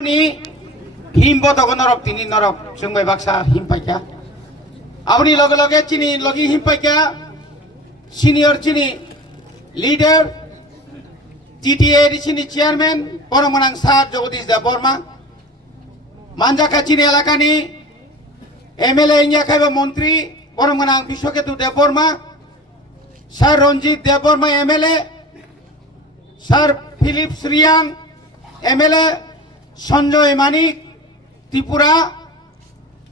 ni himbo to norok tini norok sungbai baksa himpaikya abni loge loge chini logi himpaikya senior chini leader TTA chini chairman Poromanang Sar Jagadish Deborma Manjaka chini elakani MLA nya kaiba mantri Poromanang Bishoketu Deborma Sir Ranjit Deborma MLA Sir Philip Sriyang MLA Sanjoy Manik Tripura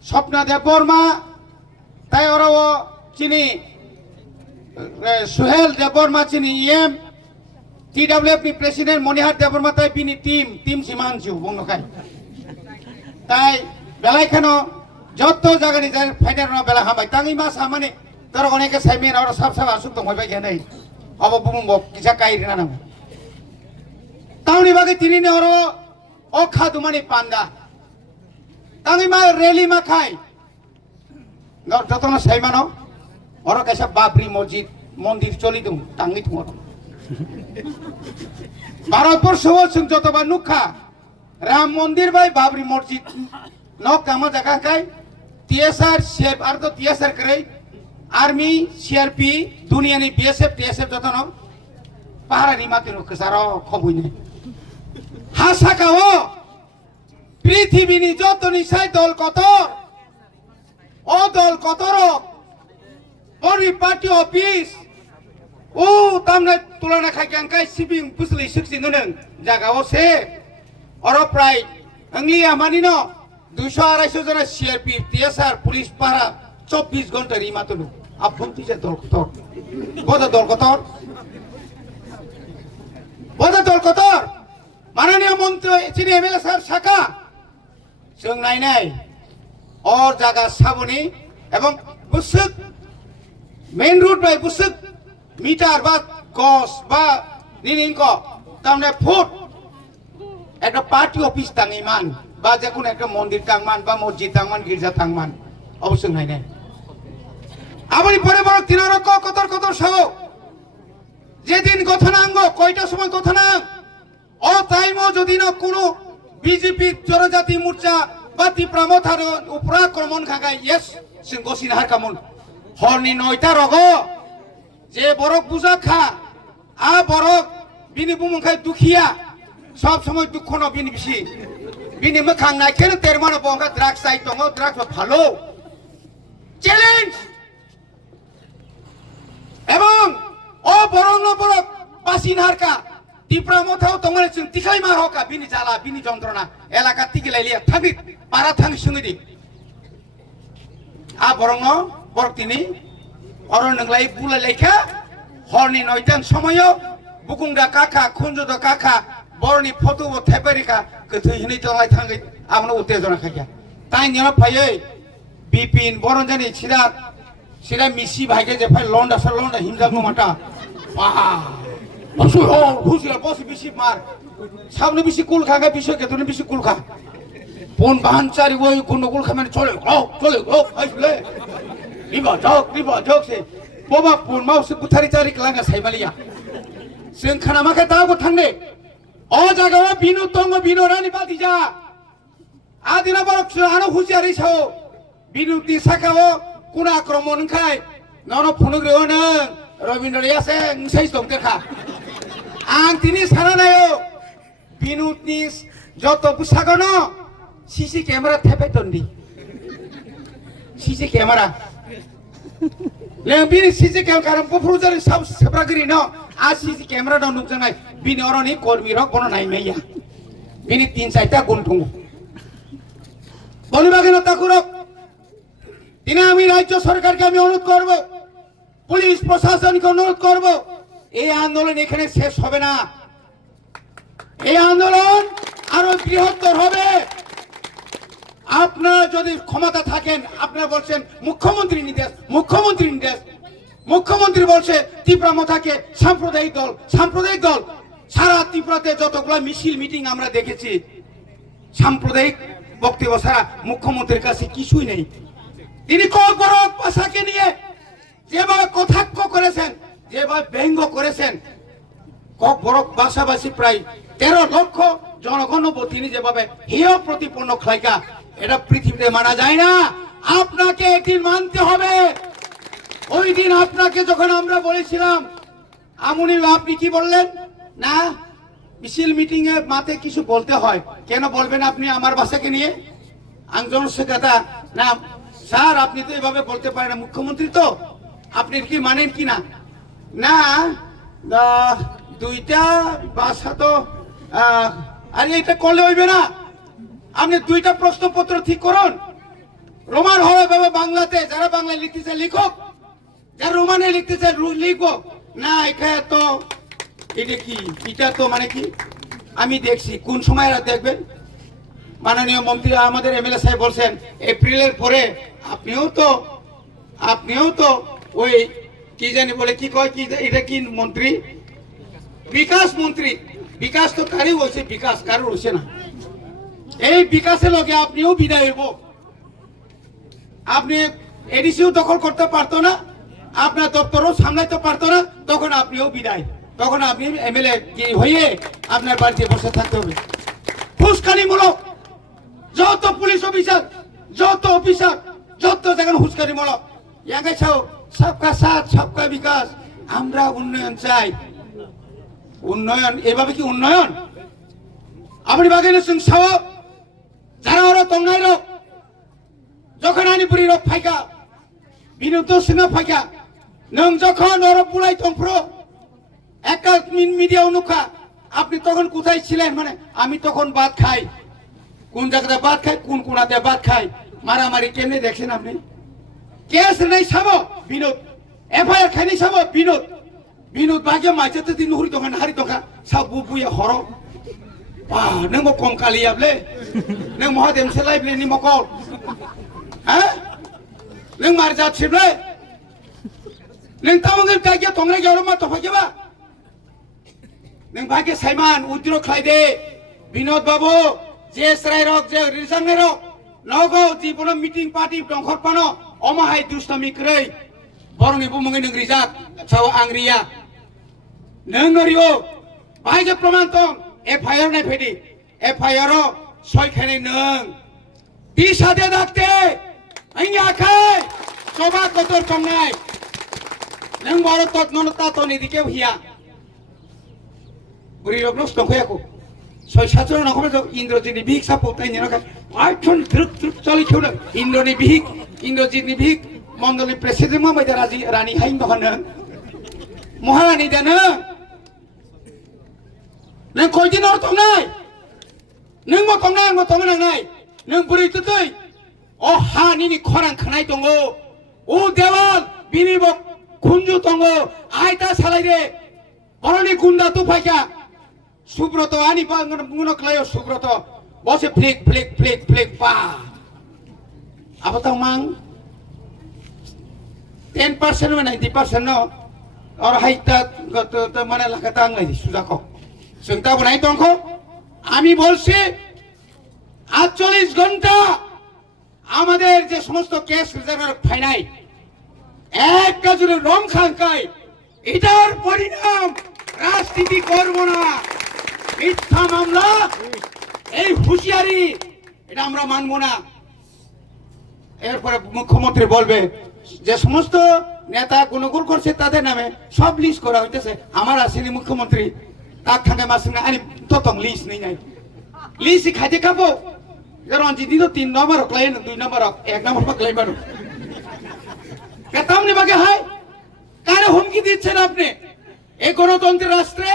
Swapna Deborma tai oro chini Suhel Deborma chini EM TWF President Monihar Deborma tai pini tim Simanju bungnokai tai belai khano jotto jagani jai fighter no bela hamai tangi mas hamani tor oneke saimen oro sab asuk to hoibai genai abo bumbo kisa kai rina nam tauni bagi tini ne oro okha dumani panda tangi ma rally ma khai gor jotono saimano oro kaisa babri mosjid mondir choli dum tangi thumoro Bharatvarsha যতবার নুখা রাম মন্দির by Babri মসজিদ knock কামা জায়গা খাই TSR CF আর তো TSR করে army CRP দুনিয়ানি BSF TSF যত ন পাহাড়া নিমাতে নুখসার খবই নেই হাসাকাও পৃথিবীনি যত নিশাই দল কত ও দল কতর পরিপাটি অফিস ও তামনে তুলনা খাইকাংকাই সিবিং পুসলি সিক্সি নন জায়গাও সে অর প্রায় আংলিয়া মানিনো 200-250 জন সিআরপি টিএসআর পুলিশ পাহারা 24 ঘন্টা রিমাতলু আপন্তি যে দল কত বড় দল কত মাননীয় মন্ত্রী চিনি এমএলএ স্যার শাখা जों नायनाय और জায়গা সাবনি এবং বুসুক মেইন রুট বাই বুসুক মিটার বা গস বা নিনিংক তামনে ফুট একটা পার্টি অফিস তাঙ্গিমান বা যে কোনো একটা মন্দির তাংমান বা মসজিদ তাংমান গির্জা তাংমান অবশ্যই নাই নাই আবারই পরে বড় তিনারক কতর সহ যেদিন গঠনাঙ্গ কয়টা সময় গঠনাঙ্গ ও টাইমও যদি না কোনো বিজেপি জনজাতি মোর্চা বা তীব্রামথার উপরাক্রমণ খাগাই ইয়েস जों গসিন হার কামন হরনি 9টা রগ যে বরক বুঝা খা আ বরক বিনি বুমুখাই দুখিয়া সব সময় দুঃখ ন বিনি বিসি বিনি মখাং নাইখেন তেরমানো বংকা ড্রাগস চাই দङ ড্রাগস ভালো চ্যালেঞ্জ এবং ও বরং বরক পাসিন হারকা তীব্রামথাও দङলে जों তিখাই মার হকা বিনি জ্বালা বিনি যন্ত্রণা এলাকা থেকে লাইলিয়া থাকি পারা থাকি সঙ্গিদি আ বরং বরক তিনি অরণ নংলাই বুলা লেখা হরনি 9টার সময় বুকুংদা কাকা খুনজুদা কাকা বরনি ফটো থেপারিকা গথৈ হিনি তলাই থাঙ্গি আমনো উত্তেজনা খাইয়া তাই নিয়া ফাইयै বিপিন বরনজানি সিরা মিসি ভাইগে যে ফাই লন্ডা হিমজাগ মাটা আহা বসু ও হুসিয়া বস বিসি মার সামনে বিসি কুল খাগা বিষয় কেতনে বিসি কুল খা পন বাহানচারি ওই কোন কুল খামেন চলে আইসলে riba jok se boba pun mau se puthari cari kelanga saimaliya जों खाना माखे दागो थांने ओ जागावा बिनु तंगो बिनु रानी बादिजा आदिना बरक आनो हुजियारि साओ बिनु दिसाकाओ कुना आक्रमण खाय ननो फुनुग्रे ओनो रविन्द्र यासे साइस दंतेखा आं तिनि सानानायो बिनु नि जत बुसागनो सीसी कैमरा थेपे तंदी CC camera Lebih sisi kamera pufrujar sab sebragiri no, sisi kamera dan nuksanai bini orang ni kormi rok kono naik meja, bini 3 saita guntung. Boli bagian takurok, ini kami rajyo sarkar kami অনুরোধ করব, police প্রশাসনকে অনুরোধ করব, এই আন্দোলন এখানে শেষ হবে না, এই আন্দোলন আরো বৃহত্তর হবে। আপনারা যদি ক্ষমতা থাকেন আপনারা বলছেন মুখ্যমন্ত্রী নির্দেশ মুখ্যমন্ত্রী বলছে তীব্রামথাকে সাম্প্রদায়িক দল সারা ত্রিপুরাতে যতগুলো মিছিল মিটিং আমরা দেখেছি সাম্প্রদায়িক বক্তব্য সারা মুখ্যমন্ত্রীর কাছে কিছুই নেই তিনি কগরক ভাষাকে নিয়ে যেভাবে কটাক্ষ করেছেন যেভাবে ব্যঙ্গ করেছেন কগরক ভাষাভাষী প্রায় 13 লক্ষ জনগণ তিনি যেভাবে হেয় প্রতিপন্ন খাইকা এটা পৃথিবীতে মানা যায় না আপনাকে একদিন মানতে হবে ওই দিন আপনাকে যখন আমরা বলেছিলাম আমুনি আপনি কি বললেন না মিছিল মিটিং এ মাতে কিছু বলতে হয় কেন বলবেন আপনি আমার ভাষাকে নিয়ে আংজন কথা না স্যার আপনি তো এভাবে বলতে পারেন না মুখ্যমন্ত্রী তো আপনি কি মানেন কি না না দুইটা ভাষা তো আরে এটা করলে হইবে না আপনি দুইটা প্রশ্নপত্র ঠিক করুন রোমান হবে বাংলাতে যারা বাংলায় লিখতেছে লিখুক যারা রোমানে লিখতেছে লিখুক না এখানে তো এটা কি এটা তো মানে কি আমি দেখছি কোন সময় দেখবেন মাননীয় মন্ত্রী আমাদের এমএলএ সাহেব বলছেন এপ্রিলের পরে আপনিও তো ওই কি জানি বলে কি কয় কি এটা কি মন্ত্রী বিকাশ তো কারই হয়েছে বিকাশ কারোর হয়েছে না এই বিকাশের লগে আপনিও বিদায় হইব আপনি এডিসিও দখল করতে পারতো না আপনার দপ্তরও সামলাইতে পারতো না তখন আপনিও বিদায় তখন আপনি এমএলএ হয়ে আপনার বাড়িতে বসে থাকতে হবে হুঁশকানিমূলক যত পুলিশ অফিসার যত জায়গায় হুঁশকানিমূলক ইয়াকে ছাও সবকা সাথ সবকা বিকাশ আমরা উন্নয়ন চাই উন্নয়ন এভাবে কি উন্নয়ন আপনি বাগের সিং সাও যারা ওরা তঙ্গাই রোগ যখন আনিপুরি রোগ ফাইকা বিনুদ্ধ সিংহ ফাইকা নং যখন ওরা পুলাই তংপ্র একটা মিডিয়া অনুখা আপনি তখন কোথায় ছিলেন মানে আমি তখন ভাত খাই কোন জায়গাতে ভাত খাই কোন কোনাতে ভাত খাই মারামারি কেমনে দেখছেন আপনি কেস নেই সাব বিনোদ এফআইআর খাইনি সাব বিনোদ বাগে মাইতে দিন হুরি দোকান হারি দোকান সাব বুয়ে হর বা নों কম কালিয়াবলে नों মহাদেম সেলাইবলে নি মকল হ্যাঁ नों মার যাচ্ছিবলে नों তামঙ্গের কাইয়া তংরে গেরো মা তো ফাইবা नों ভাগে সাইমান উদ্র খাইদে বিনোদ বাবু যে শ্রাই রক যে রিজার্ন রক নগো জীবন মিটিং পার্টি দংখর পানো অমাহাই দুষ্টামি কरै বরনি বুমঙ্গি नों রিজাক ছাও আংরিয়া नों নরিও ভাইগে প্রমাণ তং এফআইআর নাই ফেদি এফআইআর সয় খাইনাই नों দিশাদে ডাকতে আইনি আখাই সবা কতর তংনাই नों বড় তৎনতা তো নিদিকে হিয়া বুড়ি রক নষ্ট হইয়াকো ছয় সাতজন নখমে ইন্দ্রজিৎ বিহিক সাপো তাই নিরকা আইঠন দ্রুক চলি খেউন ইন্দ্রজিৎ বিহিক মন্ডলী প্রেসিডেন্ট মাইদা রানী হাইন দহন মহারানী দেন नों কয়দিন আর তংনাই नों মো তংনাই মো তংনাই नों বুড়ি তুই ও হানিনি খরাং খানাই দङ ও দেওয়াল বিনিব খুঞ্জু দङ আইতা সালাইরে বরনি গুন্ডা তু ফাইকা সুব্রত আনি মুনো ক্লায় সুব্রত বসে ফ্লিক পা আপাতত মাং 10% মানে 90% নো আর হাইতা তো মানে লাগাতা আংলাই সুজাকো সন্তা বনাই তংখো আমি বলছি 48 ঘন্টা আমাদের যে সমস্ত কেস রিজার্ভার ফাইনাই একটা জুড়ে রং খাঙ্কাই এটার পরিণাম রাজনীতি করব না মিথ্যা মামলা এই হুঁশিয়ারি এটা আমরা মানব না এরপরে মুখ্যমন্ত্রী বলবে যে সমস্ত নেতা গুণগুণ করছে তাদের নামে সব লিস্ট করা হইতেছে আমার আসেনি মুখ্যমন্ত্রী তার থাকে মাসে আনি তো লিস্ট নেই লিস্ট খাইতে খাবো রঞ্জিত 3 নম্বর ক্লাইন 2 নম্বর 1 নম্বর ক্লাইন বানো কেতামনি বাগে হয় কারে হুমকি দিচ্ছেন আপনি এই গণতন্ত্রের রাষ্ট্রে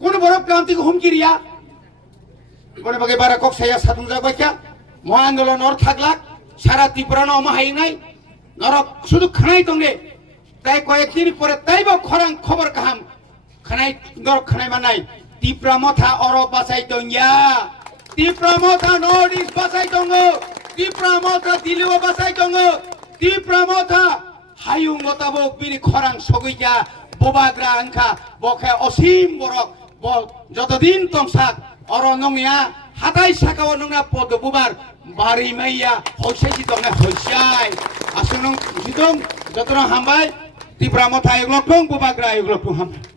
কোন বড় ক্রান্তিক হুমকি রিয়া কোন বাগে বারা কক সাইয়া সাতুজা কইকা মহা আন্দোলন অর থাকলাক সারা ত্রিপুরা অমাহাই নাই নরক শুধু খানাই দঙ্গে তাই কয়েকদিন পরে তাইব খরাং খবর কাহাম খানাই নরক খানাই মানাই ত্রিপুরা মথা অর বাসাই দঙ্গিয়া ত্রিপুরা মথা নর্থ ইস্ট বাসাই দঙ্গ ত্রিপুরা মথা দিল্লি বাসাই দঙ্গ ত্রিপুরা মথা হাইউং মতাবক বিনি খরাং সগইয়া ববাগ্রা আংখা বখে অসীম বরক যতদিন তংসাক অর নংয়া হাতাই সাকাও নংনা পদ বুবার বাড়ি মাইয়া হইসাই দংনা হইসাই আসুন জিদং যতন হামবাই ত্রিপুরা মথা এগুলো ববাগ্রা এগুলো হামবাই